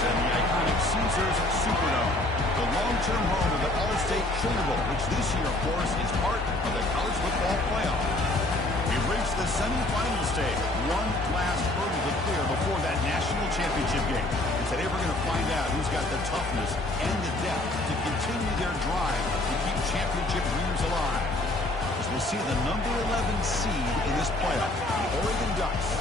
and the iconic Caesars Superdome, the long-term home of the All-State Sugar Bowl, which this year, of course, is part of the college football playoff. We've reached the semifinal stage. One last hurdle to clear before that national championship game. And today we're going to find out who's got the toughness and the depth to continue their drive to keep championship dreams alive. As we'll see the number 11 seed in this playoff, the Oregon Ducks,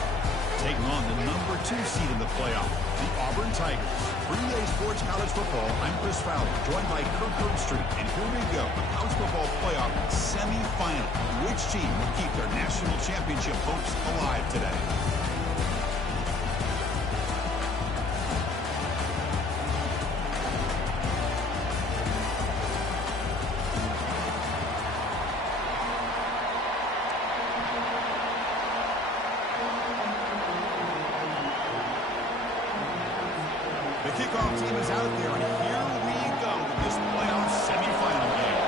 taking on the number 2 seed in the playoff, the Auburn Tigers. For EA Sports College Football, I'm Chris Fowler, joined by Kirk Herbstreit. And here we go, the college football playoff semifinal. Which team will keep their national championship hopes alive today? The kickoff team is out there, and here we go to this playoff semifinal game.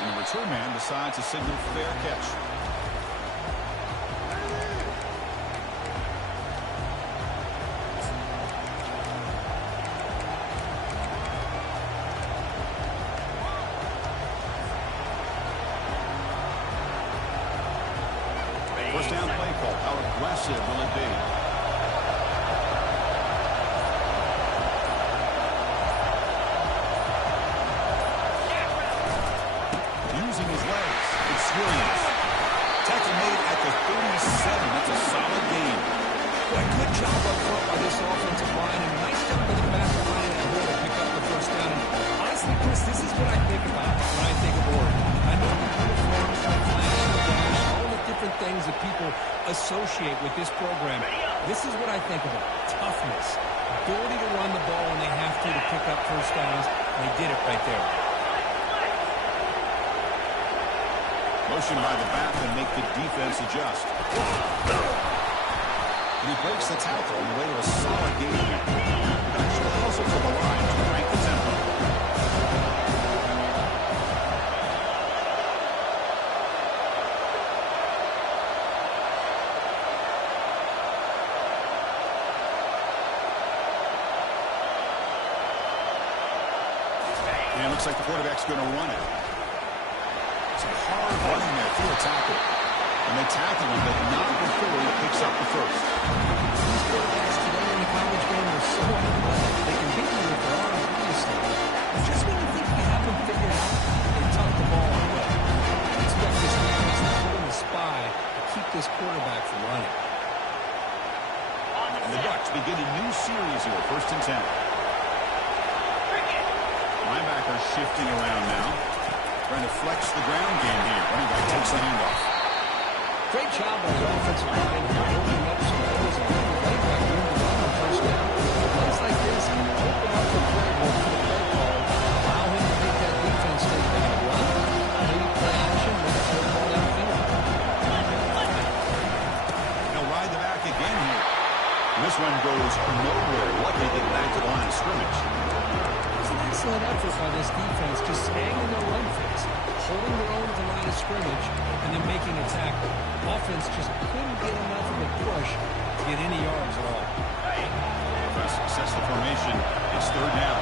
And the return man decides to signal fair catch. First down play call. How aggressive will it be? Using his legs. It's Williams. Tackle made at the 37. That's a solid gain. Boy, good job up front by this offensive line, and nice job by the back line and the to pick up the first down. And honestly, Chris, this is what I think about when I think of Oregon. I know the uniforms, the flash, the dash, all the different things that people associate with this program. This is what I think about. Toughness. Ability to run the ball when they have to pick up first downs. And they did it right there. Motion by the back and make the defense adjust. And he breaks the tackle on the way to a solid gain here. Actually also to the line to crank the tempo. And it looks like the quarterback's going to run it. It's a hard running there through the tackle. And they tackle him, but not before he picks up the first. These quarterbacks today in the college game are so athletic. They can beat you with their arms, obviously. But just when you think you have them figured out, they tuck the ball away. Expect this defense to put in the spy to keep this quarterback from running. And the Ducks begin a new series here, 1st and 10. Linebacker shifting around now. Trying to flex the ground game here. Running back takes the handoff. Great job by the offensive line here, opening up some holes and giving the running back room to run on first down. Plays like this can open up the playbook for the play call, allow him to make that defense think they can run, maybe play action, maybe throw the ball downfield. They'll ride the back again here. And this one goes nowhere. Lucky to get back to the line of scrimmage. Excellent effort by this defense, just staying in their run phase, holding their own at the line of scrimmage, and then making a tackle. Offense just couldn't get enough of a push to get any yards at all. For a successful formation, it's 3rd down.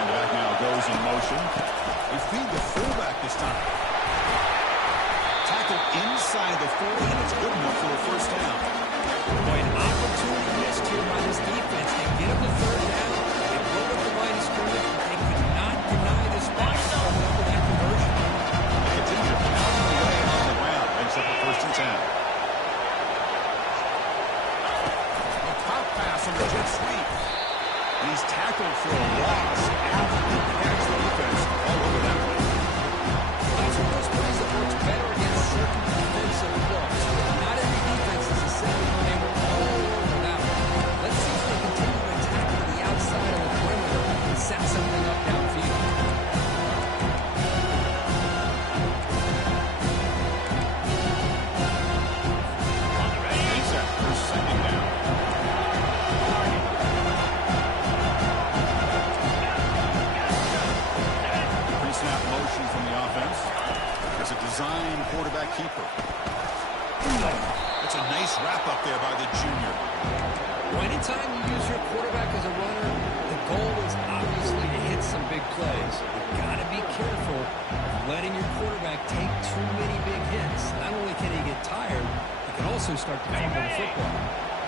And the back now goes in motion. They feed the fullback this time. Tackle inside the 40, and it's good enough for a first down. Boy, an opportunity missed here by this defense. They get him the 3rd down. They broke up the line of scrimmage, but they could not deny the spot from coming up with that conversion. They continue to pound away on the ground. Makes up a 1st and 10. A pop pass on the jet sweep. And he's tackled for a loss after he packs the defense all over that one. That's one of those plays that works better against certain defensive looks. Not every defense is the same when they were all over that one. Let's see if they continue to attack to the outside of the perimeter and set something up downfield. He's at first, 2nd down. Pre-snap motion from the offense. There's a design quarterback keeper. That's a nice wrap-up there by the junior. Well, anytime you use your quarterback as a runner, the goal is obviously to hit some big plays. You've got to be careful of letting your quarterback take too many big hits. Not only can he get tired, he can also start to fumble the football.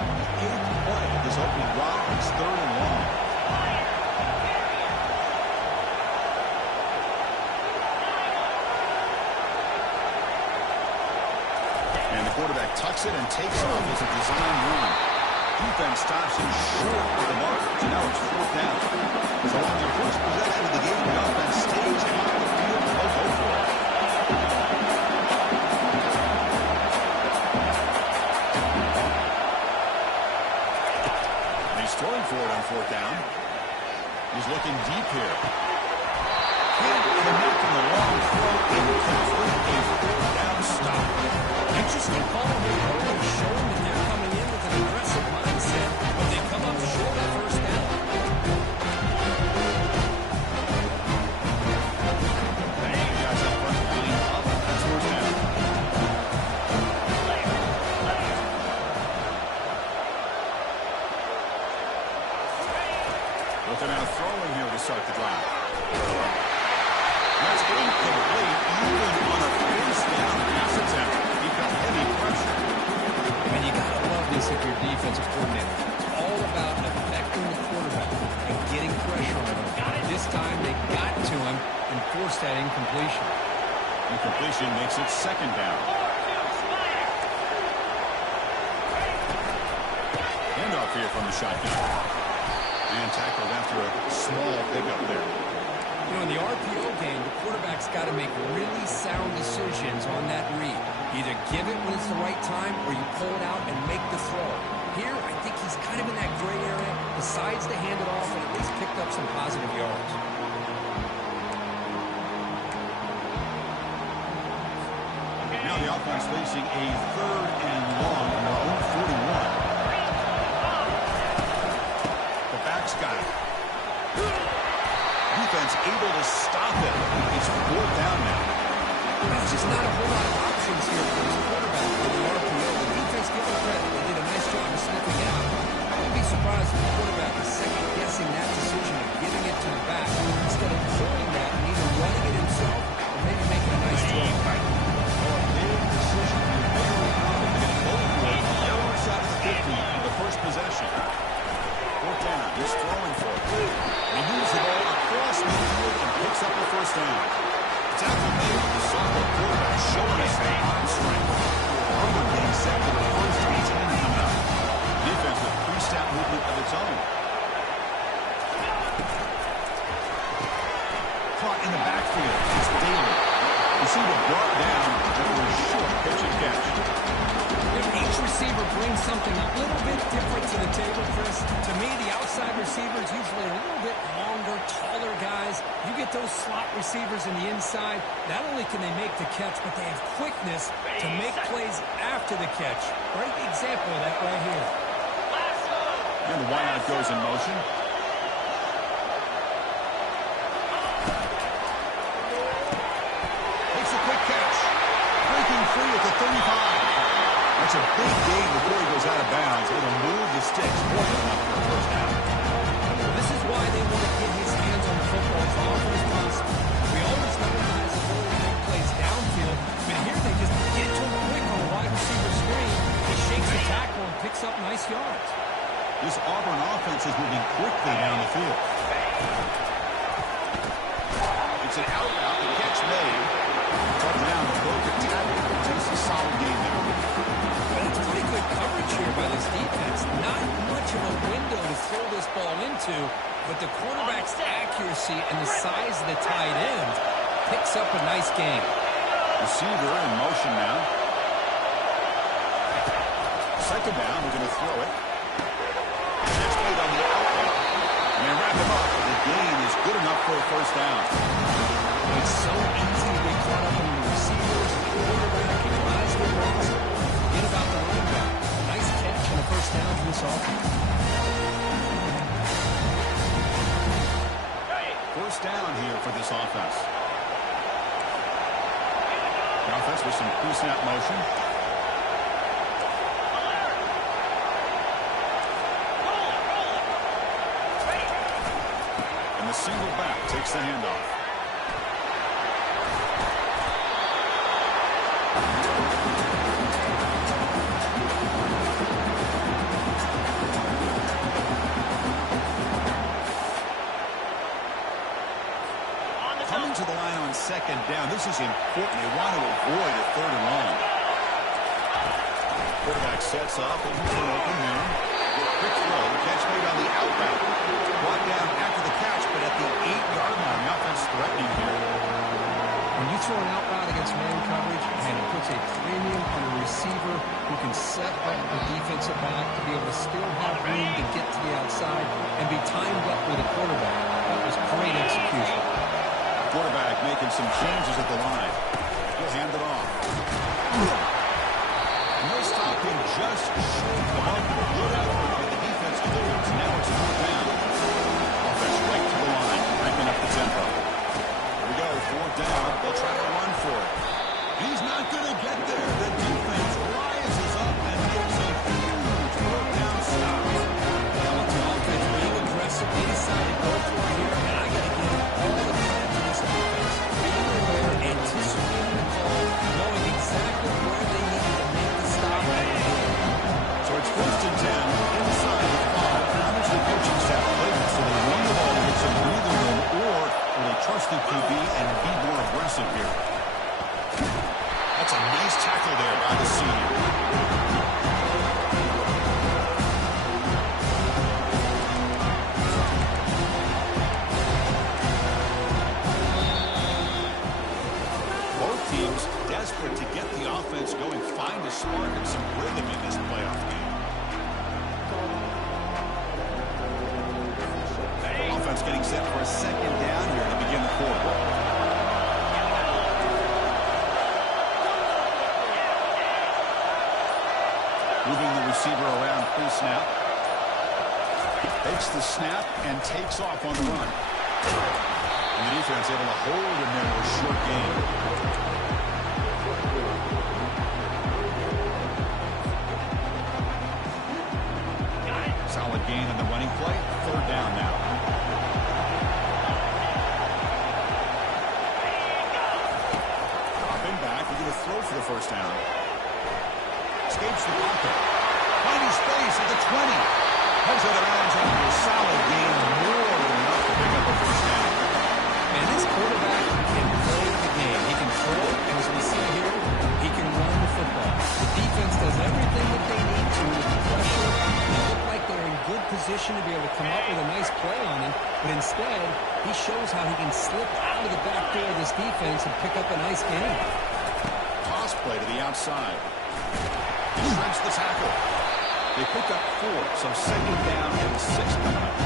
The 8th play of this opening drive is 3rd and long. And the quarterback tucks it and takes off as a design run. Defense stops him short of the mark, so now it's 4th down. So on their first possession of the game, the offense stays on the field and they'll go for it. And he's throwing for it on 4th down. He's looking deep here. Can't connect on the long throw. Incomplete, a 4th down stop. Interesting call here. Early showing that they're coming in with an aggressive mindset, but they come up short of 1st down. The guys up front line up. That's 4th down. But they're now throwing here to start the drive. That's incomplete, even on a 1st down pass attempt. He got heavy pressure. And you got to love this if you're a defensive coordinator. It's all about affecting the quarterback and getting pressure on him. This time they got to him and forced that incompletion. Incompletion makes it 2nd down. Handoff here from the shotgun. And tackled after a small pickup there. You know, in the RPO game, the quarterback's got to make really sound decisions on that read. Either give it when it's the right time or you pull it out and make the throw. Here, I think he's kind of in that gray area, decides to hand it off and at least picked up some positive yards. Now the offense facing a 3rd and long on their own 41. The back's got it. Defense able to stop it. It's 4th down now. There's just not a whole lot of options here for this quarterback with the RPO. The defense, give them credit. They did a nice job of sniffing it out. I wouldn't be surprised if the quarterback is second-guessing that decision of giving it to the back instead of pulling that and either running it himself or maybe making a nice throw. A big decision here very early. They get both for it on the other side of the 50 for the first possession. 4th down. He's throwing for it. He moves the ball across midfield and picks up the 1st down. It's after made with the sophomore quarterback showing us the arm strength. Harden getting set for the 1st and 10 coming up. Defense with pre-snap movement of its own. Caught in the backfield. It's Daly. Receiver brought down after a short pitch and catch. Each receiver brings something a little bit different to the table, Chris. To me, the outside receivers usually are a little bit longer, taller guys. You get those slot receivers in the inside, not only can they make the catch, but they have quickness to make plays after the catch. Great example of that right here. And the wideout goes in motion. Makes a quick catch. Breaking free at the 35. That's a big gain before he goes out of bounds. It'll move the sticks more than enough for a 1st down. Well, this is why they want to get his hands on the football as often as possible. We always recognize the ability to make plays downfield, but here they just get to him quick on a wide receiver screen. He shakes the tackle and picks up nice yards. This Auburn offense is moving quickly down the field. It's an out route. The catch made. But now the broken tackle takes a solid game there. Well, it's pretty good coverage here by this defense. Not much of a window to throw this ball into, but the quarterback's accuracy and the size of the tight end picks up a nice game. Receiver in motion now. 2nd down, we're going to throw it. That's made on the outlet. And they wrap him up, but the gain is good enough for a 1st down. It's so easy to get caught up in the receivers, the quarterback, and guys get lost. Forget about the running back. Nice catch and a 1st down for this offense. 1st down here for this offense. The offense with some pre-snap motion. And the single back takes the handoff. Coming to the line on second down. This is important. They want to avoid a third and long. Quarterback sets up, looking for an open man. Quick throw. The catch made on the out route. Brought down after the catch, but at the 8-yard line. The offense threatening here. When you throw an out route against man coverage, and it puts a premium on a receiver who can set up the defensive back to be able to still have room to get to the outside and be timed up with a quarterback. That was great execution. Quarterback making some changes at the line. He'll hand it off. No stopping, just short of good effort by the defense to lose. Now it's fourth down. Offense right to the line, cranking up the tempo. Here we go, fourth down. They'll try to run for it. He's not going to get there. The defense rises up and makes a huge fourth down stop. The offense being aggressive. They decided to go for it here, and I got to give all the credit to this defense. Being aware, anticipating the call, knowing exactly where they needed to make the stop. So it's first and 10 inside the 5. How does the coaching staff play this? So they run the ball to get some breathing room, or will they trust the QB and be more aggressive here? That's a nice tackle there by the senior. Desperate to get the offense going, find a spark and some rhythm in this playoff game. Offense getting set for a second down here to begin the quarter. Moving the receiver around pre-snap. Takes the snap and takes off on the run. And the defense able to hold him there with a short game. Solid gain on the running play. Third down now. Dropping back. We're going to throw for the first down. Escapes the pocket. Finding space at the 20. Heads out of bounds after a solid gain. More than enough to pick up a first down. And this quarterback can play the game. He can throw, and as we see here, he can run the football. The defense does everything that they need to with the pressure. They look like they're in good position to be able to come up with a nice play on him, but instead, he shows how he can slip out of the back door of this defense and pick up a nice gain. Toss play to the outside. He shreds the tackle. They pick up 4, so second down and 6 coming up.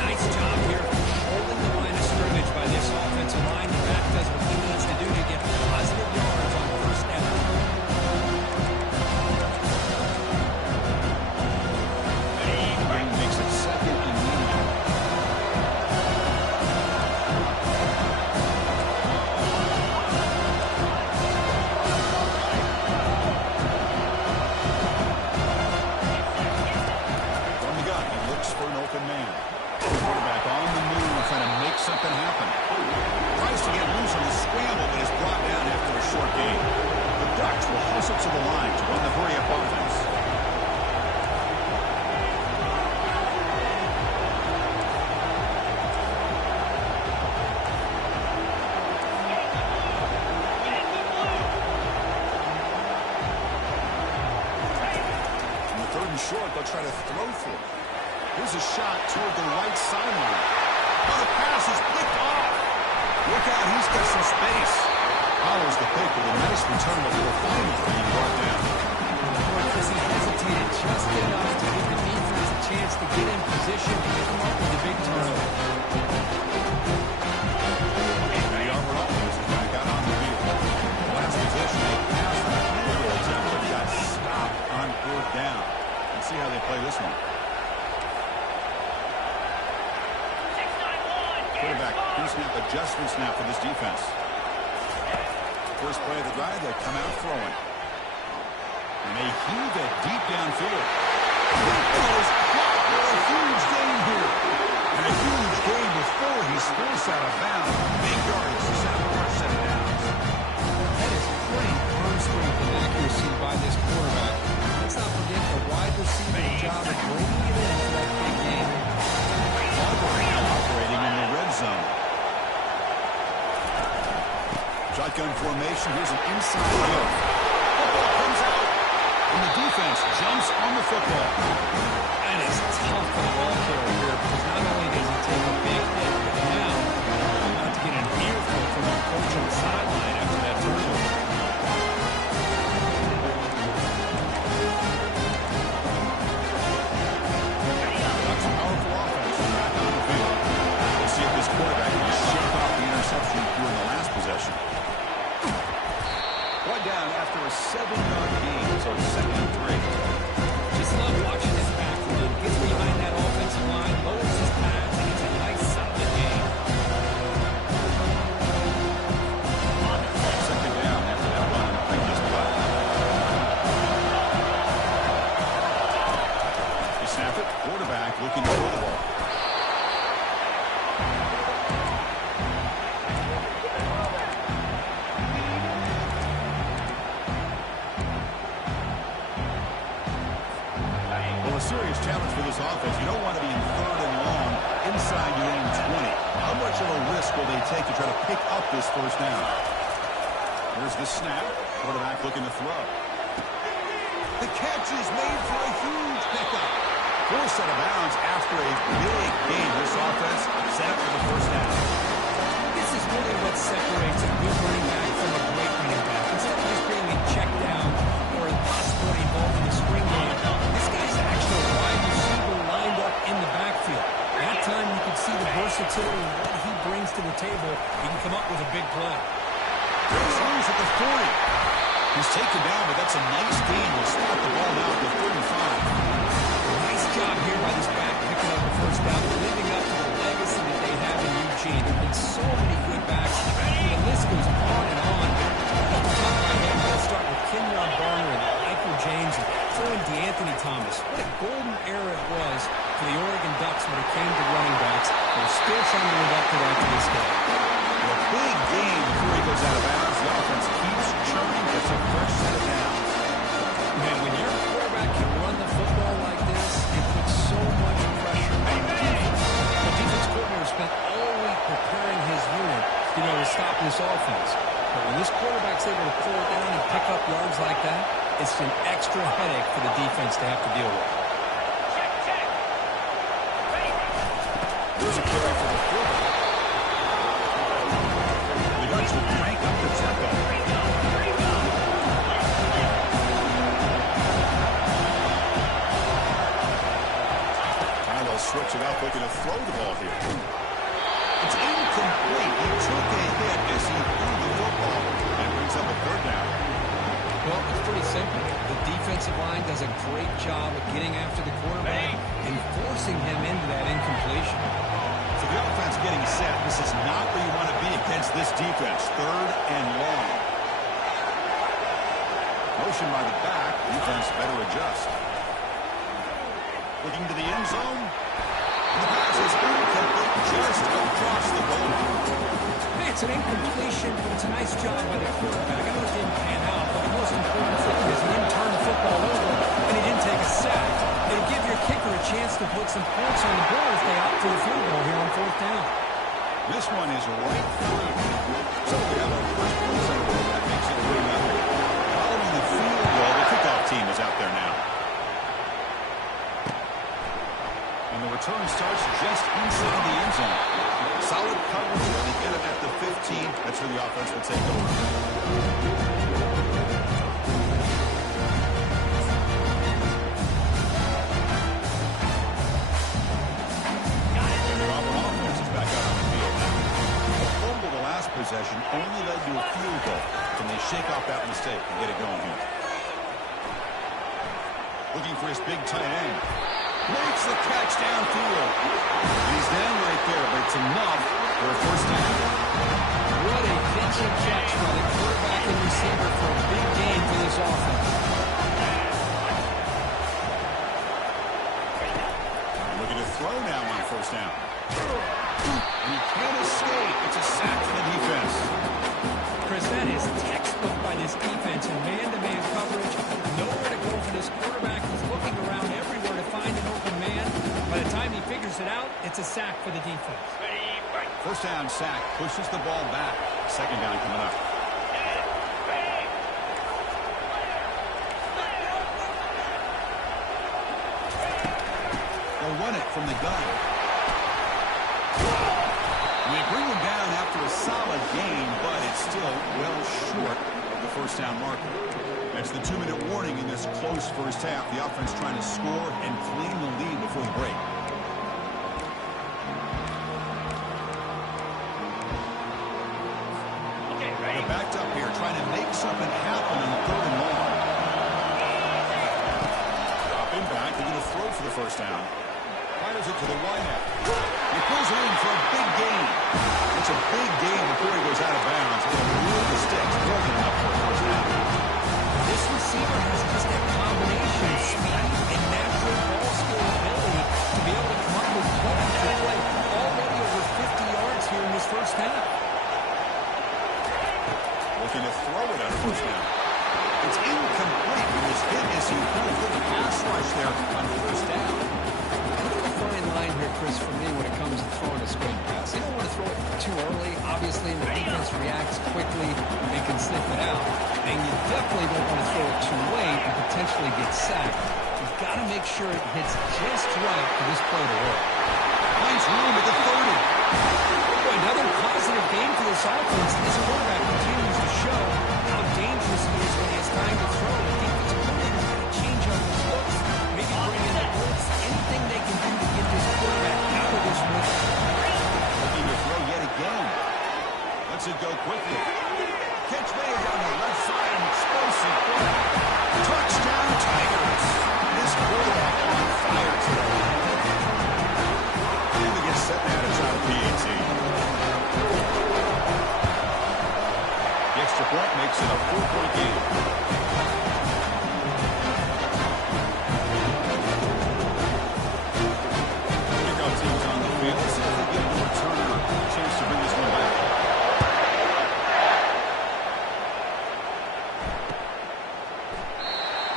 Nice job here holding the line of scrimmage by this offensive line. The back does what he needs to do to get positive yards on first down. Green makes it second and 9. From the gun, he looks for an open man. Quarterback on the move, trying to make something happen. Tries to get loose on the scramble, but is brought down after a short gain. The Ducks will hustle to the line to run the hurry-up offense. On the third and short, they'll try to throw for it. Here's a shot toward the right sideline. Oh, the pass is picked off. Look out, he's got some space. Follows the pick with a nice return before finally being brought down. Because he hesitated just enough to give the defense a chance to get in position and come up with a big turnover. Now Albert Alvarez is back out on the field. Last possession, a pass on a field goal attempt, but got stopped on fourth down. Let's see how they play this one. Quarterback, pre-snap adjustment snap for this defense. first play of the drive, they come out throwing. And they heave it deep downfield. That is a huge gain here. And a huge gain before he's forced out of bounds. Big yardage to set up our set of downs. That is great arm strength and accuracy by this quarterback. Let's not forget the wide receiver's job of bringing it in for that big game. Operating in the red zone. Shotgun formation. Here's an inside look. Football comes out. And the defense jumps on the football. That is tough for the ball carrier here because not only does he take a big hit, but now he's about to get an earful from the coach on the sideline after that turnover. That's a powerful offense back on the field. We'll see if this quarterback can shake off the interception during the last possession. One down after a 7-yard gain, so 2nd and 3. Just love watching this back run. Gets behind that offensive line, lowers his pads, and it's a nice, solid game. 2nd down after that run in the previous play. They snap it. Quarterback looking to throw the ball. A serious challenge for this offense. You don't want to be in 3rd and long inside your own 20. How much of a risk will they take to try to pick up this first down? Here's the snap. Quarterback looking to throw. The catch is made for a huge pickup. Forced out of bounds after a big gain. This offense set up for the first down. This is really what separates a good running back from a great running back. Instead of just being a check down or a possibility involved in the screen game, this guy's actually a wide receiver lined up in the backfield. That time you can see the versatility and what he brings to the table. He can come up with a big play. Jones at the 40. He's taken down, but that's a nice gain. We'll start the ball now at the 35. Nice job here by this back picking up the first down, living up to the legacy that they have in Eugene. There have been so many good backs. The list goes on and on. Off the top of my head, I'm going to start with Kenyon Barner and Michael James and throw in DeAnthony Thomas. What a golden era it was for the Oregon Ducks when it came to running backs. They're still trying to live up to that to this day. A big gain before he goes out of bounds. The offense keeps churning. Gets a fresh set of downs. Man, when your quarterback can run the football like this, it puts so much pressure on the defense. The defense coordinator spent all week preparing his unit, to stop this offense. But when this quarterback's able to pull it down and pick up yards like that, it's an extra headache for the defense to have to deal with. There's a carry for the quarterback. The Ducks will crank up the tempo. Tyler switch it up, looking to throw the ball here. It's incomplete. He took a hit as he threw the football. That brings up a 3rd down. Well, it's pretty simple. The defensive line does a great job of getting after the quarterback and forcing him into that incompletion. So the offense getting set. This is not where you want to be against this defense. 3rd and long. Motion by the back. Defense better adjust. Looking to the end zone. The pass is incomplete just across the goal. Hey, it's an incompletion, but it's a nice job by the quarterback. I know it didn't pan out, but the most important thing is he didn't turn the football over, and he didn't take a sack. It'll give your kicker a chance to put some points on the board if they opt for the field goal here on 4th down. This one is right through. So we have our first place on the board. That makes it 3-0. Following the field goal, the kickoff team is out there now. And the return starts just inside the end zone. Solid coverage there. They get it at the 15. That's where the offense will take over. Possession only led to a field goal. Can they shake off that mistake and get it going here? Looking for his big tight end. Makes the catch downfield. He's down right there, but it's enough for a first down. What a pitch and catch by the quarterback in Chris, that is textbook by this defense in man-to-man coverage. Nowhere to go for this quarterback. He's looking around everywhere to find an open man. By the time he figures it out, it's a sack for the defense. First down sack pushes the ball back. Second down coming up. They'll run it from the gun. They bring him down after a solid gain, but it's still well short of the first down marker. That's the 2-minute warning in this close first half. The offense trying to score and claim the lead before the break. They're backed up here, trying to make something happen on the third and long. Dropping back, they're going to throw for the first down. Fires it to the wideout. He pulls it in for a big gain. It's a big gain before he goes out of bounds. It'll move the sticks, more than enough for a first down. This receiver has just that combination of speed and natural ball skill ability to be able to come up with play after play. Already over 50 yards here in this first half. Looking to throw it on first down. It's incomplete. He was hit as he pulled through the pass rush there on first down. Fine line here, Chris, for me when it comes to throwing a screen pass. You don't want to throw it too early, obviously, and the defense reacts quickly and can sniff it out. And you definitely don't want to throw it too late and potentially get sacked. You've got to make sure it hits just right for this play to work. Finds room at the 30. Another positive game for this offense. This quarterback continues to show how dangerous he is when he has time to throw. The defensive coordinator's got to change up his looks, maybe bring in the blitz, anything they can do to get this quarterback out of this rhythm. Looking to throw yet again. Lets it go quickly. Catch made down the left side, and explosive play. Touchdown Tigers. This quarterback on fire today. And we get set now to try the PAT. The extra point makes it a 4-point game. Kickoff team's on the field. Let's see if we get the returner a chance to bring this one back.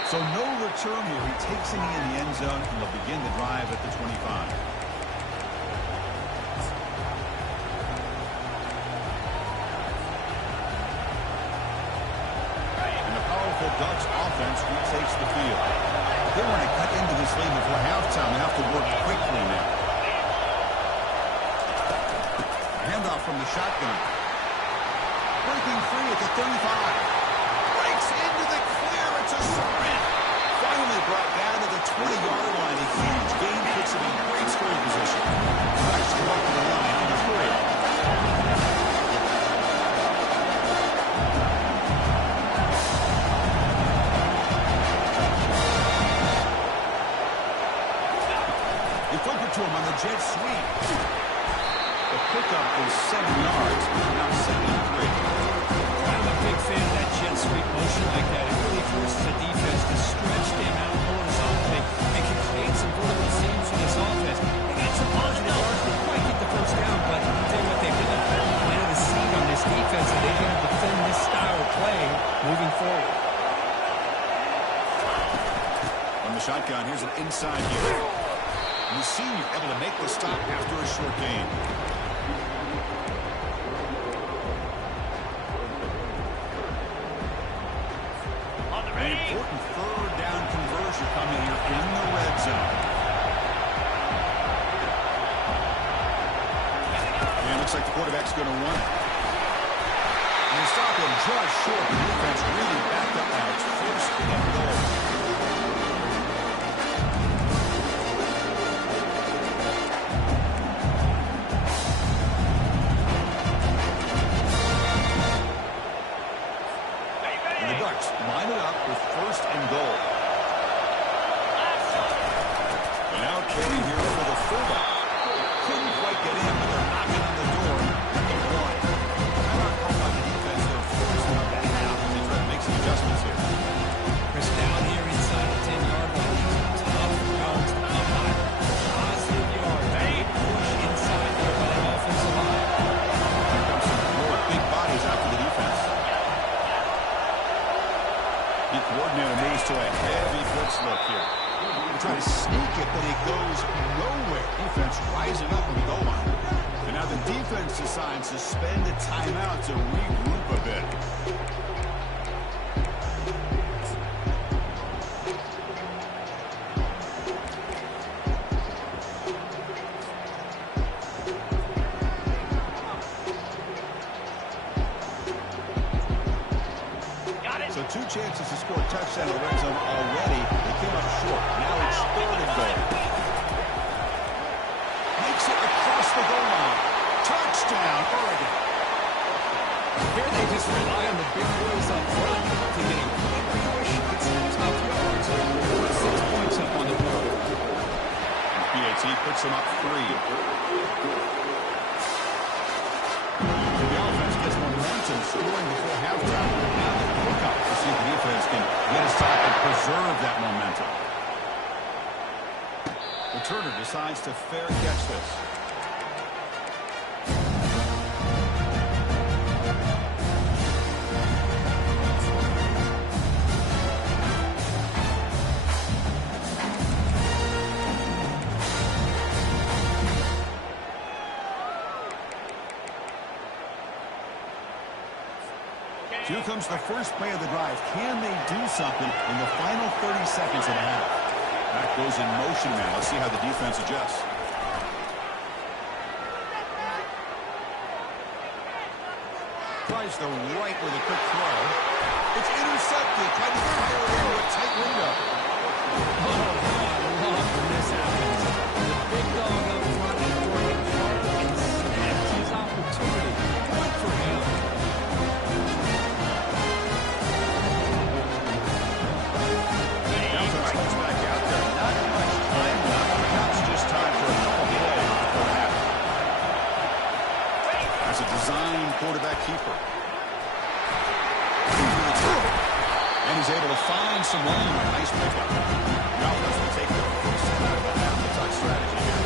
So no return here. He takes it in the end zone, and they'll begin the drive at the 25. Ducks offense retakes the field. They want to cut into this lead before halftime. They have to work quickly now. Handoff from the shotgun. Breaking free at the 35. Breaks into the clear. It's a sprint. Finally brought down to the 20-yard line. A huge gain puts him in great scoring position. Ducks come up to the line in a hurry. To him on the jet sweep. The pickup is 7 yards, now 7-3. I'm a big fan of that jet sweep motion like that. It really forces the defense to stretch them out horizontally and can create some vertical seams for this offense. They got some positive yards, didn't quite get the first down, but I'll tell you what, they've been planted a seed on this defense, and they're going to defend this style of play moving forward. From the shotgun, here's an inside here. The senior able to make the stop after a short gain. An important third down conversion coming here in the red zone. And it looks like the quarterback's going to run it. And they stop him just short. The defense really backed up now. It's first and goal. Line it up with first and goal. And now carry here for the fullback. Couldn't quite get in, but they're knocking on the door. They won. Timeout called by the defense. They're forcing them to half as they try to make some adjustments here. Chris down here inside the 10-yard line. Tough bounce up high. Positive yard. Big push inside there by that offensive line. Here comes some more big bodies after the defense. The coordinator moves to a heavy blitz look here. They try to sneak it, but it goes nowhere. Defense rising up on the goal line. And now the defense decides to spend a timeout to regroup a bit. So 2 chances to score a touchdown in the red zone already. They came up short. Now it's 3rd and goal. Makes it across the goal line. Touchdown, Oregon. Here they just rely on the big boys up front to get a quick push, get some tough yards, and put 6 points up on the board. PAT puts them up 3. The offense gets momentum scoring before halftime. Now the pickup to see if the defense can get a stop and preserve that momentum. The Turner decides to fair catch this. Here comes the first play of the drive. Can they do something in the final 30 seconds of the half? That goes in motion now. Let's see how the defense adjusts. Tries the right with a quick throw. It's intercepted. Tried to fire it into a tight window. Oh, I love when this happens. The big dog up front is working hard and snaps his opportunity. Good for him. Design quarterback keeper. And he's able to find some room. Nice pickup. Now let's take the first out of the half. The touch strategy here.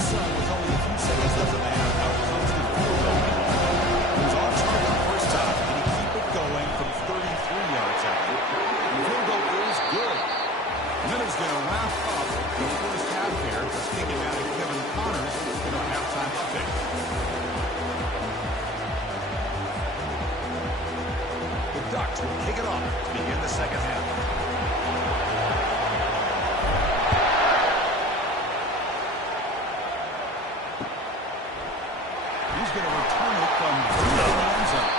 So with only a few seconds left in the half, out comes the field goal. It was on target the first time, and he keep it going from 33 yards out. The field goal is good. And then it's going to wrap up the first half here. Let's take it down to Kevin Connors in our halftime update. The Ducks will kick it off to begin the second half. He's going to return it from the end zone.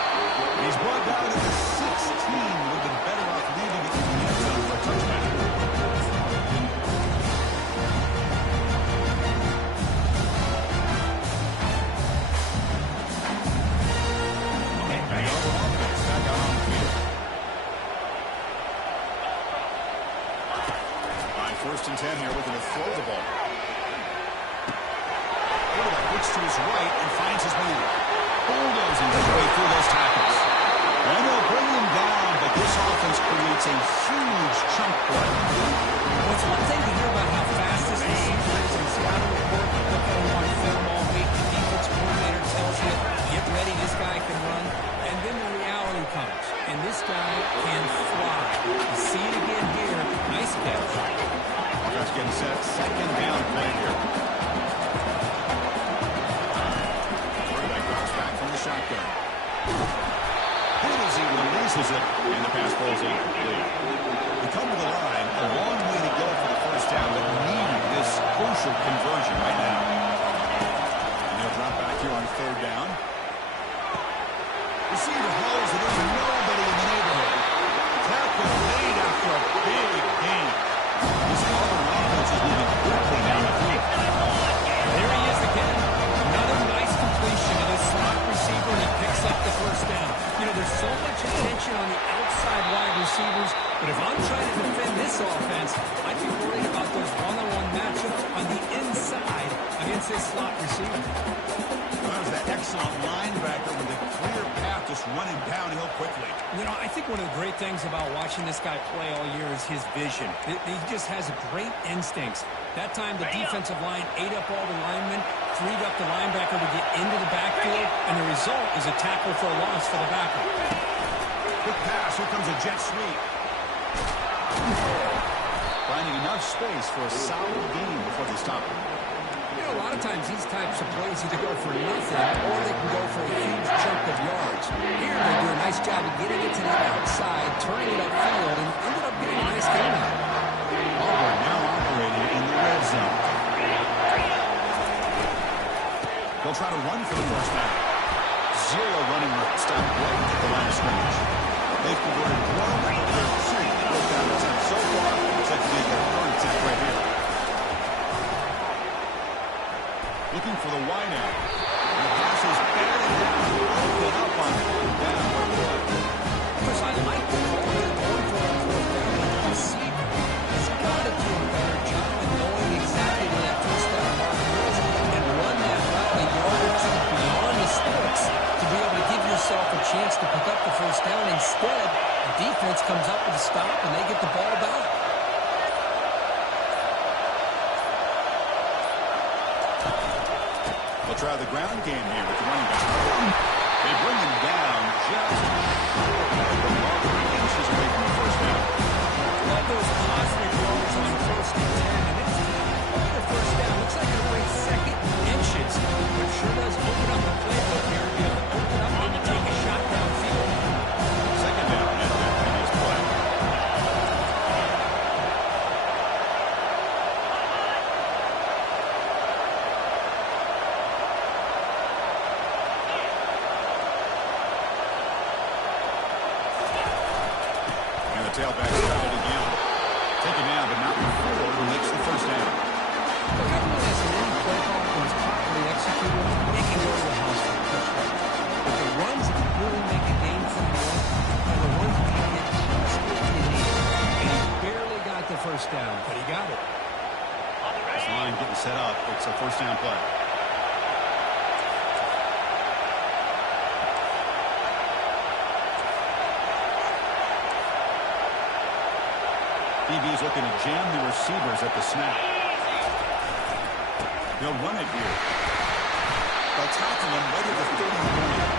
He's brought down to the 16. Would have been better off leaving it in the end zone for a touchdown. First and 10 here, looking to throw the ball. Quarterback looks to his right and finds his man. Bulldozing his way through those tackles. And they'll bring him down, but this offense creates a huge chunk play. Well, it's one thing to hear about how fast this receiver is and scouting report. Look at him on film all week. The defense coordinator tells you, get ready, this guy can run. And then the reality comes, and this guy can fly. You see it again here. Nice catch. Offense getting set. Second down play here. Quarterback drops back from the shotgun. Good as he releases it, and the pass falls incomplete. We come to the line, a long way to go for the first down, but need this crucial conversion right now. And they'll drop back here on third down. Receiver hauls it in, nobody in the neighborhood. Tackle made after a big gain. This Auburn offense is moving quickly down the field. There he is again. Another nice completion to the slot receiver, and he picks up the first down. You know, there's so much attention on the outside wide receivers, but if I'm trying to defend this offense, I'd be worried about those one-on-one matchups on the inside against this slot receiver. That was that excellent linebacker with a clear path just running downhill quickly. You know, I think one of the great things about watching this guy play all year is his vision. He just has great instincts. That time, the defensive line ate up all the linemen, freed up the linebacker to get into the backfield, and the result is a tackle for a loss for the backer. Quick pass. Here comes a jet sweep. Finding enough space for a solid gain before they stop it. You know, a lot of times these types of plays either go for nothing or they can go for a huge chunk of yards. Here they do a nice job of getting it to the outside, turning it upfield, and ended up getting a nice gain out of it. Auburn now operating in the red zone. They'll try to run for the first down. Zero running room. Stop right at the line of scrimmage. They've converted one of their two fourth down attempts so far. Set to be their third attempt right here. Looking for the wide out. The pass is batted down. Broken up on third down. Chris, I like the call they're going for on fourth down. The sleeper has got to do a better job of knowing exactly where that first down marker is and run that route a yard or two beyond the sticks to be able to give yourself a chance to pick up the first down. Instead, the defense comes up with a stop and they get the ball back. They'll try the ground game here with the running back. They bring him down just short of inches away from the first down. Love those positive yards on first and 10. And it's the first down. Looks like it'll bring second inches, but sure does open up the playbook here. Be able to open up and take a shot downfield. Second down at that previous play. Tailback started again. Taken down, but not before he makes the first down. But everyone has an any play call that was properly executed. They can go to the house for a touchdown. But the runs that can really make a game from you are the ones that can get just what you need. And he barely got the first down, but he got it. This line getting set up. It's a first down play. DB's looking to jam the receivers at the snap. They'll run it here. They'll tackle him right at the 30-point.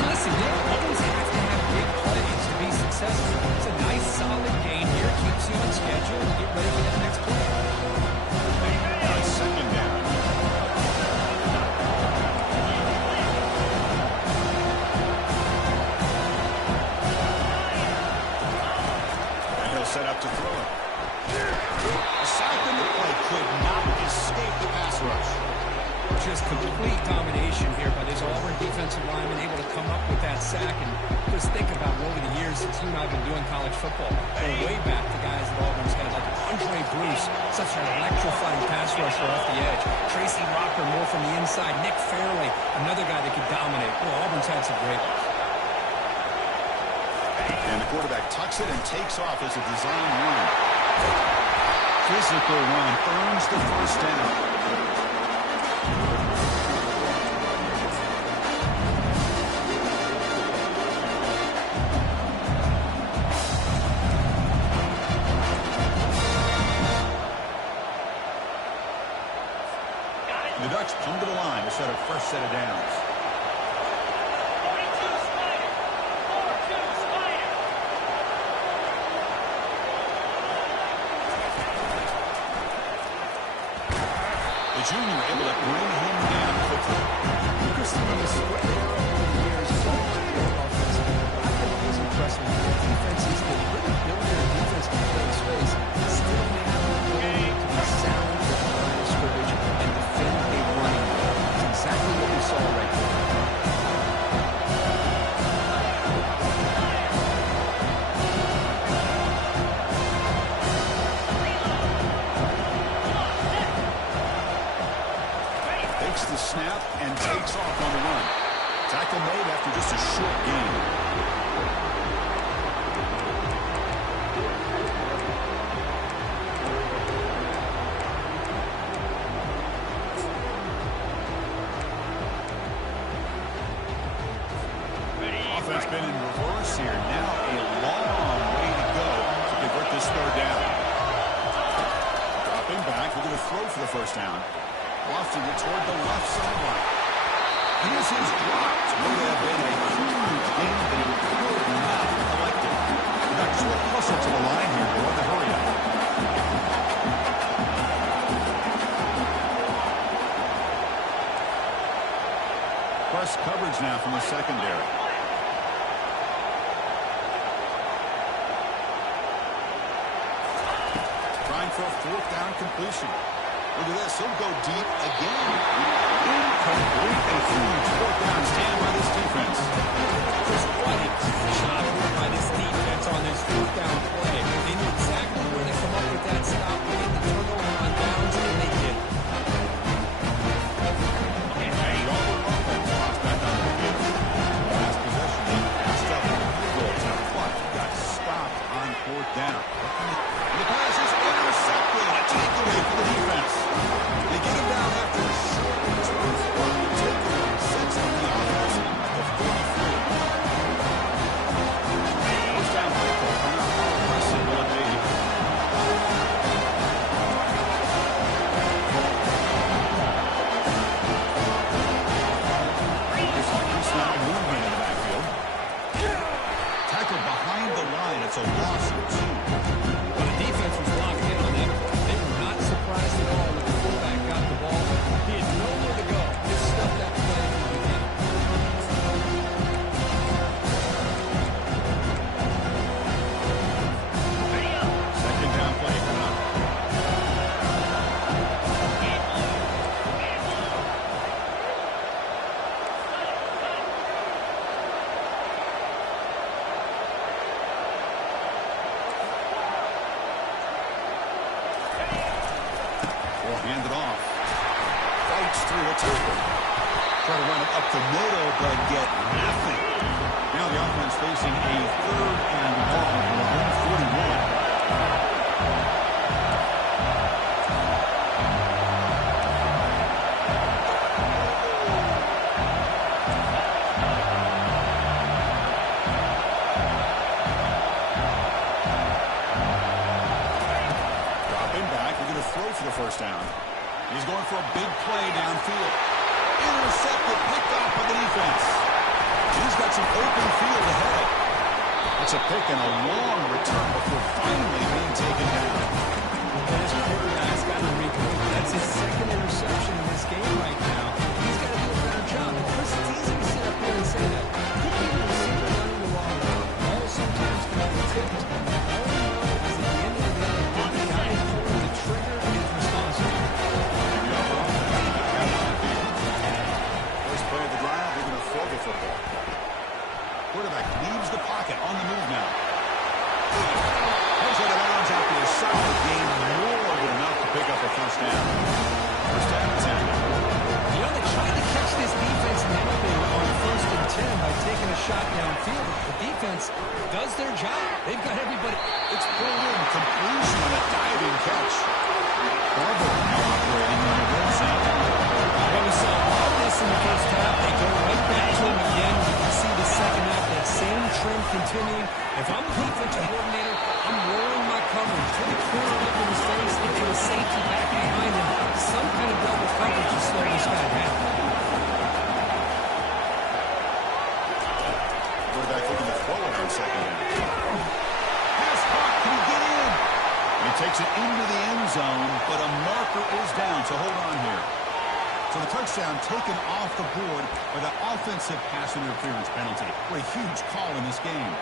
And listen, they always have to have big plays to be successful. It's a nice, solid gain here. Keeps you on schedule to get ready for that next play. Now it's second down. Set up to throw it. A sack in the play could not escape the pass rush. Just complete domination here by this Auburn defensive lineman, able to come up with that sack. And just think about over the years since you and I have been doing college football. Go way back to guys that Auburn's had, like Andre Bruce, such an electrifying pass rusher off the edge. Tracy Rocker more from the inside. Nick Fairley, another guy that could dominate. Well, Auburn's had some great ones. And the quarterback tucks it and takes off as a design run. Physical run earns the first down. The Ducks come to the line to set a fresh set of downs. The junior able to bring him down quickly. Christian on the square over the years is always been offensive. I've been always impressed with the defenses that really build their defense to play in space. Still have the ability to be sound at the line of scrimmage and defend a running game. That's exactly what we saw right there. The snap and takes off on the run. Tackle made after just a short gain. Offense been in reverse here. Now a long way to go to convert this third down. Dropping back. We're going to throw for the first down. Lofting it toward the left sideline. This is dropped. Would have been a huge gain, but it could not for a fourth down completion. Look at this. He'll go deep again. Incomplete. A huge fourth down stand by this defense. Just what a job by this defense on this fourth down play. They knew exactly where to come up with that stop, to get the turnover on downs, and they did. And a Auburn offense spots back on the field. Last possession, they passed up on a field goal attempt, but got stopped on fourth down. The pass is intercepted. A takeaway for the defense. They get him down after a short return. Takeaway sets up the offense at the 43. First down play call coming up. Pressing will it be? There's now movement in the backfield. Tackled behind the line. It's a loss of 2. Well, the defense was locked in on that. They were not surprised at all when the fullback got the ball. He had nowhere to go. Just stuffed that play from the beginning. Second down play coming up. Will hand it off. Fights through a tackle. Try to run it up the middle, but get nothing. Now the offense facing a third and long from the home 41. Dropping back, we're going to throw for the first down. He's going for a big play downfield. Intercepted, picked off by the defense. He's got some open field ahead. It's a pick and a long return before finally being taken down. This quarterback's got to regroup. That's his second interception in this game right now. He's got to do a better job. And Chris, it's easy to sit up here and say that. Could be the receiver running the wrong way. All sometimes can be tipped. All we know is at the end of the day, the guy pulling the trigger is responsible. First play of the drive, they're going to throw the football. Quarterback leaves the pocket on the move now. Heads out of bounds after a solid game, more than enough to pick up a first down. First down attempted. You know, they tried to catch this defense napping on 1st and 10 by taking a shot downfield. The defense does their job. They've got everybody. It's pulled in, completion on a diving catch. Barber now operating on the red zone. Well, we saw all of this in the first half. They go right back to him again. You can see the second half, that same trend continuing. If I'm the defensive coordinator, I'm rolling my coverage. Put a corner up in his face, into a safety back behind him. Some kind of double coverage to slow this guy down. Quarterback looking to throw it on second down. Pass caught. Can he get in? He takes it into the end zone, but a marker is down, so hold on here. So the touchdown taken off the board by the offensive pass interference penalty. What a huge call in this game.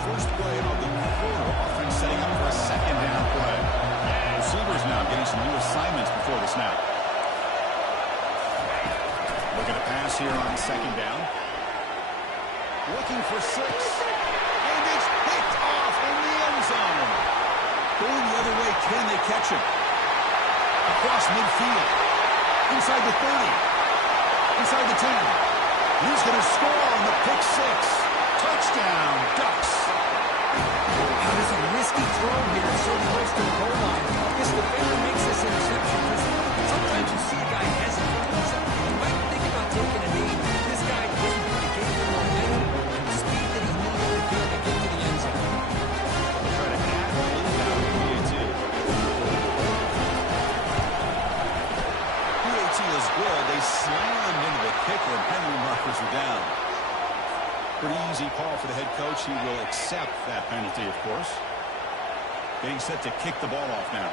First play of the quarter. Offense setting up for a second down play. Receivers now getting some new assignments before the snap. Looking to pass here on second down. Looking for 6. And it's picked off in the end zone. Going the other way. Can they catch him? Across midfield. Inside the 30. Inside the 10. He's going to score on the pick 6. Touchdown, Ducks. Now, there's a risky throw here, so close to the goal line. This defender makes this interception because sometimes you see a guy hesitate. You might think about taking a knee. This guy didn't. He gave him momentum and the speed that he needed to be able to get to the end zone. Try to add a little down to PAT. PAT is good. They slammed into the kicker and which he will accept that penalty, of course. Getting set to kick the ball off now.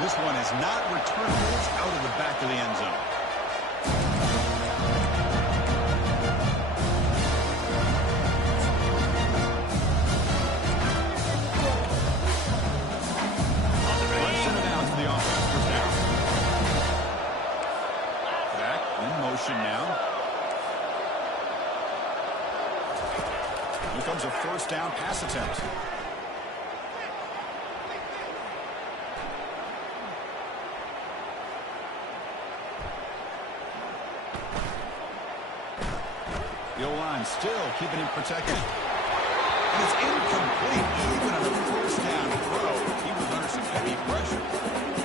This one is not returnable. It's out of the back of the end zone. Let's send it down to the offense. First down. Back in motion now. Here comes a first down pass attempt. The O-line still keeping him protected. And it's incomplete. Even on a first down throw, he was under some heavy pressure.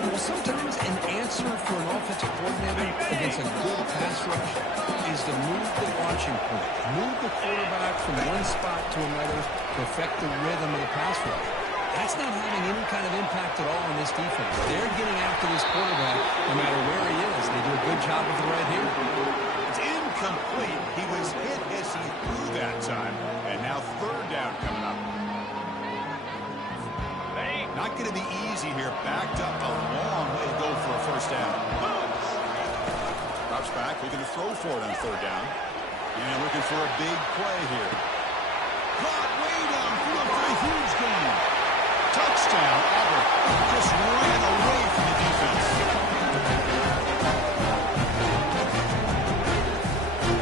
Well, sometimes an answer for an offensive coordinator against a good pass rush is to move the launching point. Move the quarterback from one spot to another to affect the rhythm of the pass rush. That's not having any kind of impact at all on this defense. They're getting after this quarterback no matter where he is. They do a good job of it right here. It's incomplete. He was hit as he threw that time. And now third down coming up. Not going to be easy here. Backed up a long way to go for a first down. Drops back, looking to throw for it on third down. And looking for a big play here. Caught way downfield for a huge gain. Touchdown, Auburn. Just ran away from the defense.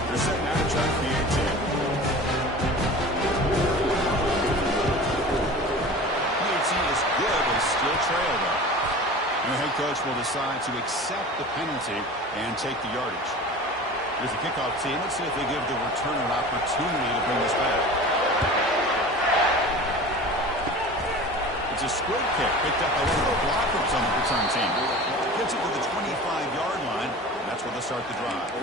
They're setting out to try to create 10. Is good, they still trail though. And the head coach will decide to accept the penalty and take the yardage. Here's the kickoff team. Let's see if they give the returner an opportunity to bring this back. It's a squib kick picked up by one of the blockers on the return team. Gets it to the 25-yard line, and that's where they'll start the drive.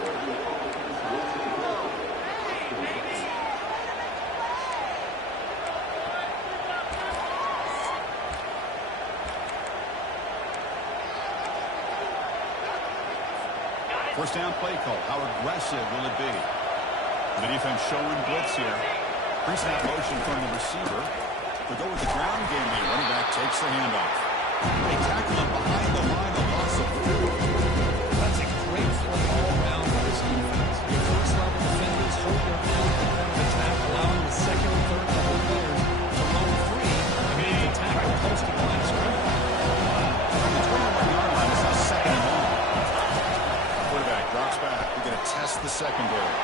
First down play call. How aggressive will it be? The defense showing blitz here. Pre-snap motion from the receiver. They'll go with the ground game here. Running back takes the handoff. They tackle him behind the line. A loss of 4. That's a great play all around for this defense. Your first-level defenders hold their own at the point of attack, allowing the second and third-level players to roam free and be able to tackle the posted line of scrimmage. The 21-yard line is now second and long. Quarterback drops back. We're going to test the secondary.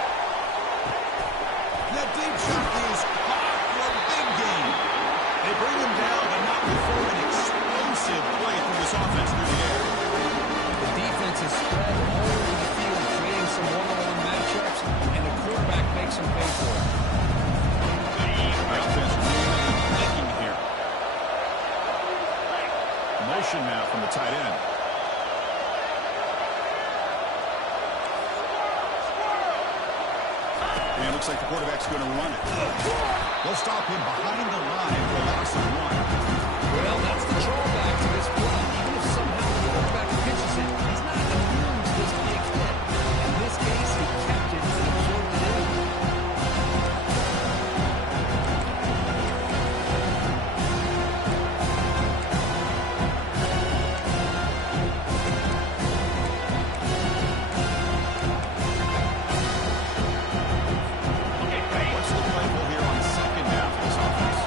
That deep shot is caught for a big gain. They bring him down, but not before an explosive play through this offense through the air. The defense is spread all over the field, creating some one-on-one matchups, and the quarterback makes them pay for it. The offense really clicking here. Motion now from the tight end. And it looks like the quarterback's going to run it. They'll stop him behind the line for a loss of 1. Well, that's the drawback to this play. Even if somehow the quarterback pitches it, he's not immune to this big hit. In this case, he kept it and absorbed it in. What's the play call here on second down for this offense?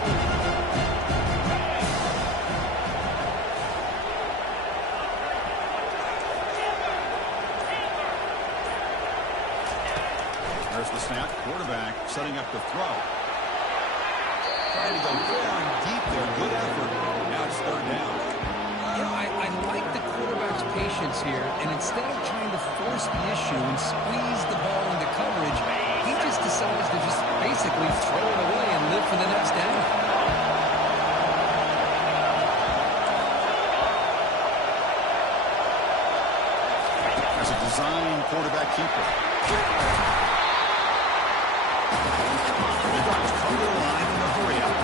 There's the snap. Quarterback setting up the throw. Trying to go far and deep there. Good effort. Now it's third down. I like the quarterback's patience here, and instead of trying to force the issue and squeeze the ball into coverage, he just decides to just basically throw it away and live for the next down. As a design quarterback keeper. The Ducks come to the line in a hurry up.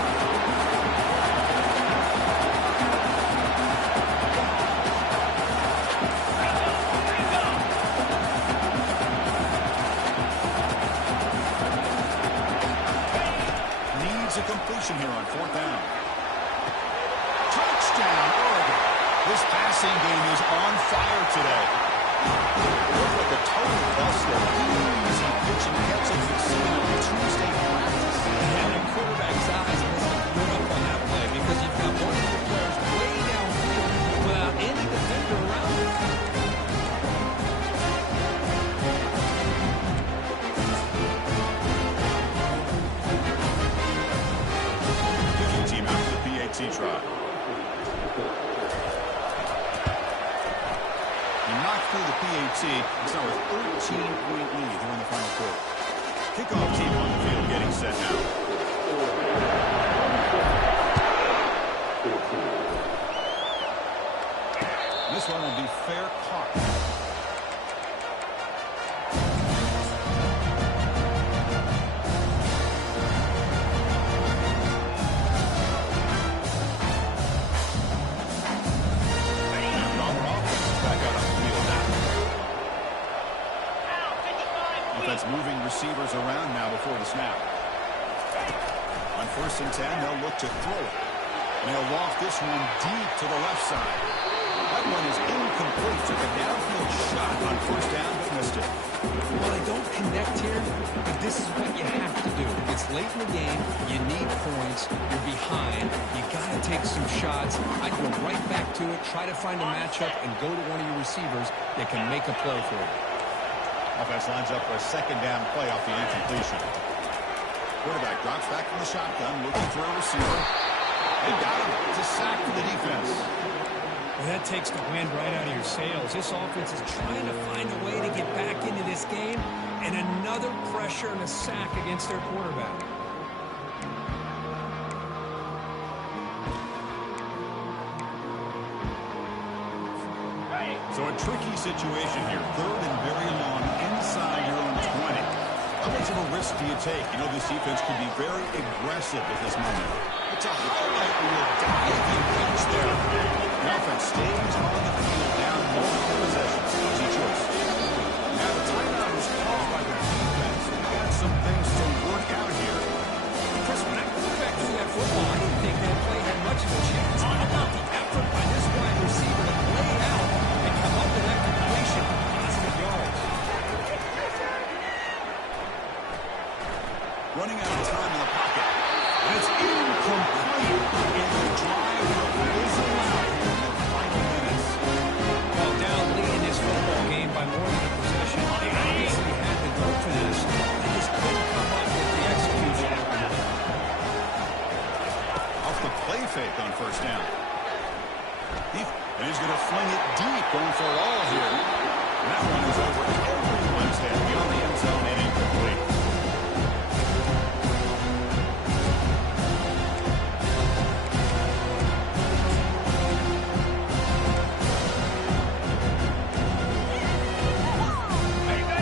Needs a completion here on 4th down. Touchdown, Oregon. This passing game is on fire today. Look at the total bus there. Easy pitch and catch as we've seen on Tuesday practice. And a quarterback's eyes must have lit up on that play because you've got one of your players way downfield without any defender around him. Kicking team out to the PAT try. Through the PAT, it's now a 13-point lead here in the final quarter. Kickoff team on the field getting set now. This one will be fair caught. Moving receivers around now before the snap. On 1st and 10, they'll look to throw it. And he'll loft this one deep to the left side. That one is incomplete. Took a downfield shot on 1st down, but missed it. Well, they don't connect here, but this is what you have to do. It's late in the game. You need points. You're behind. You got to take some shots. I'd go right back to it, try to find a matchup, and go to one of your receivers that can make a play for you. Offense lines up for a 2nd down play off the incompletion. Quarterback drops back from the shotgun, looking for a receiver. They got him. It's a sack for the defense. Well, that takes the wind right out of your sails. This offense is trying to find a way to get back into this game, and another pressure and a sack against their quarterback. So a tricky situation here. 3rd and very long inside your own 20. How much of a risk do you take? You know this defense could be very aggressive at this moment. It's a highlight reel diving catch there. The offense stays on the field down multiple possessions. Easy choice. Now the timeout was called by the defense. We got some things to work out here. Chris, when I go back to that football, I didn't think that play had much of a chance. How about the effort by this wide receiver to play out and come up with that completion for positive yards? Running out of time in the pocket. And it's incomplete. And the drive will fizzle out in the final minutes. Well, down leading this football game by more than a possession. They obviously had to go for this. They just couldn't come up with the execution. Off the play fake on 1st down. And he's going to fling it deep, going for it all here. And that one is over everyone's head beyond the end zone and incomplete.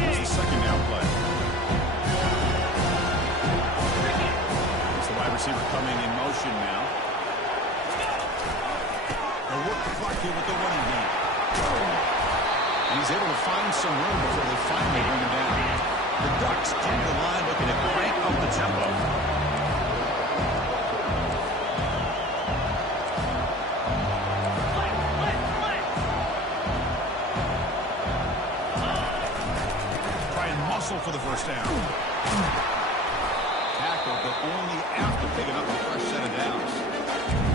It's the 2nd down play. It's the wide receiver coming in motion now. They'll work the clock here with the running game. And he's able to find some room before they finally bring him down. The Ducks end the line looking to crank up the tempo. Try and muscle for the 1st down. Tackle, but only after picking up a fresh set of downs.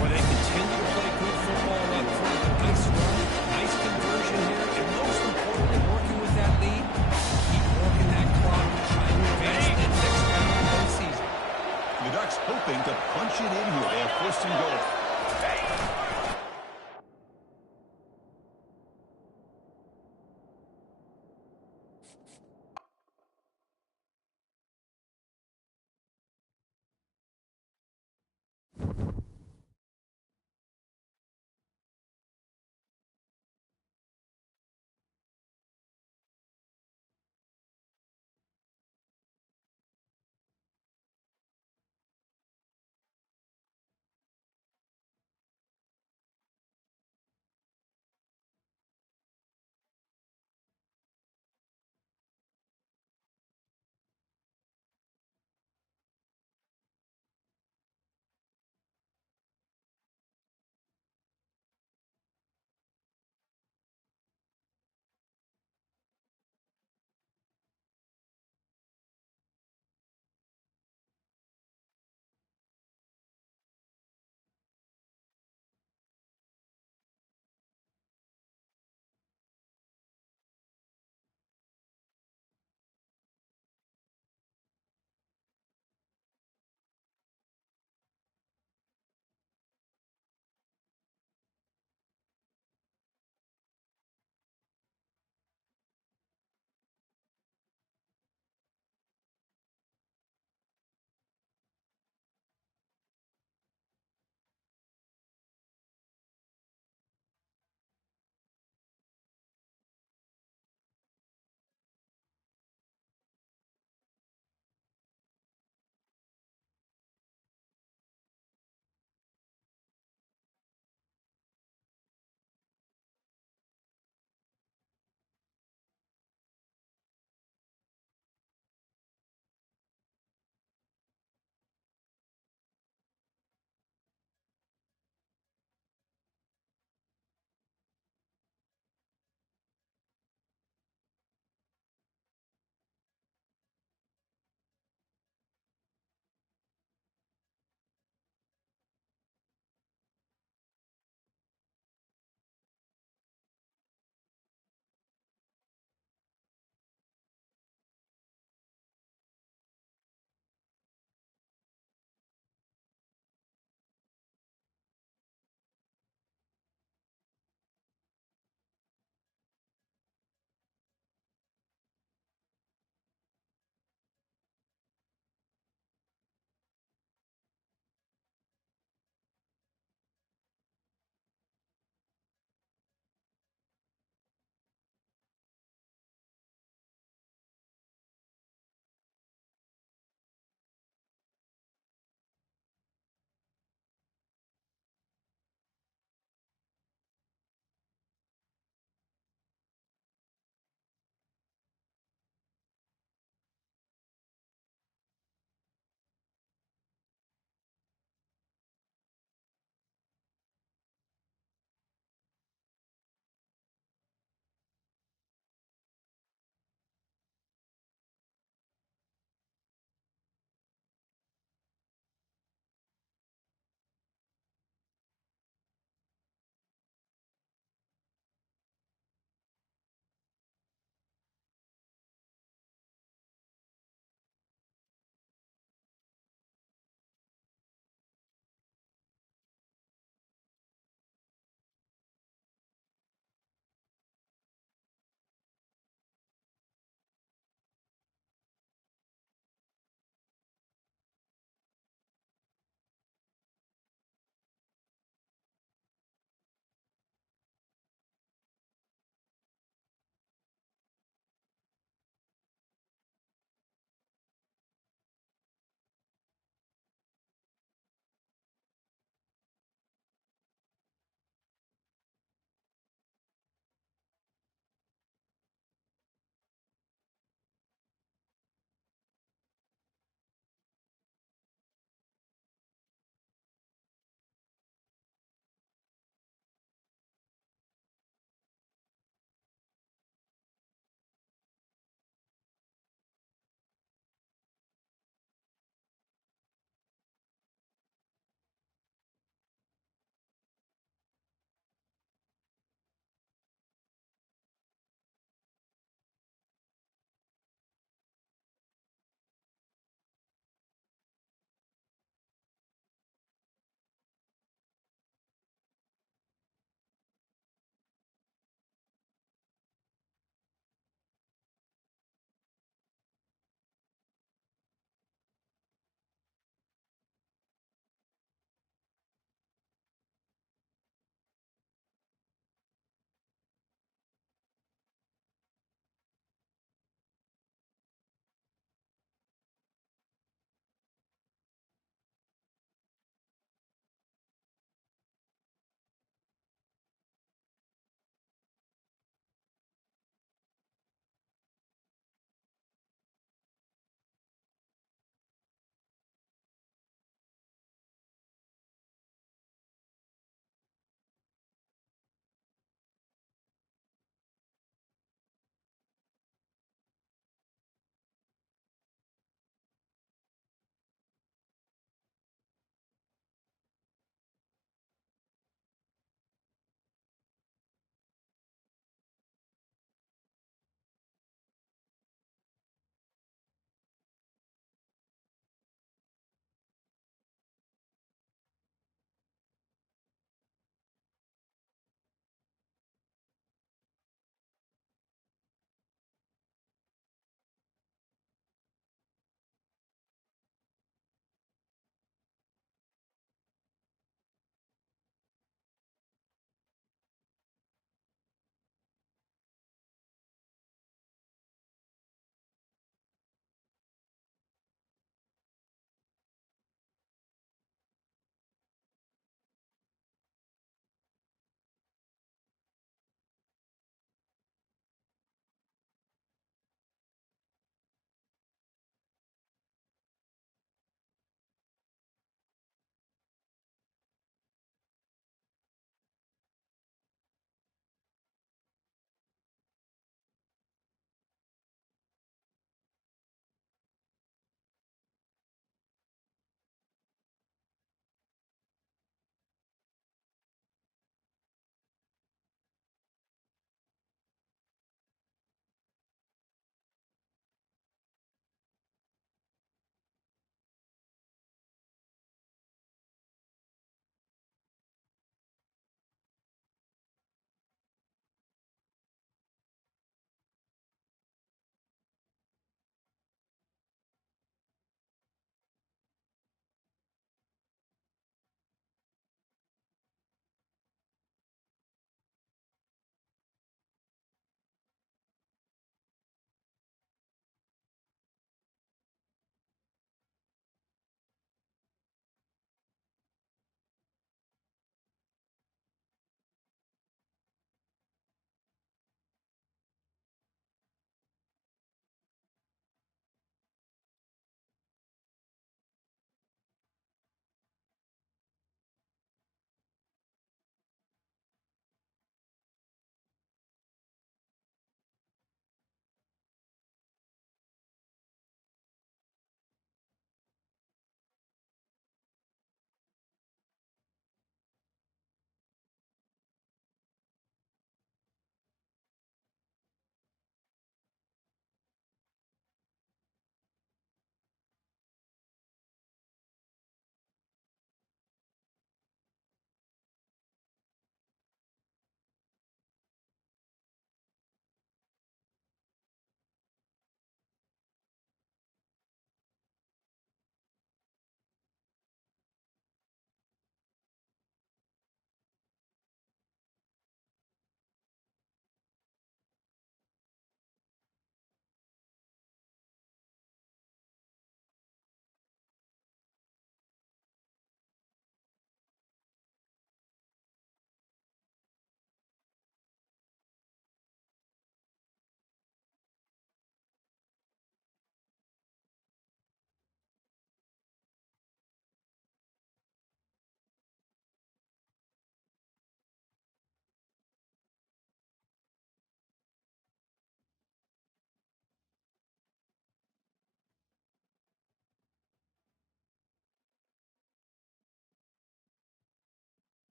Well, they continue to play good football up front. Nice run, nice conversion here, and most importantly, working with that lead, keep working that clock, trying to advance the next round of the season. The Ducks hoping to punch it in here. They have 1st and goal.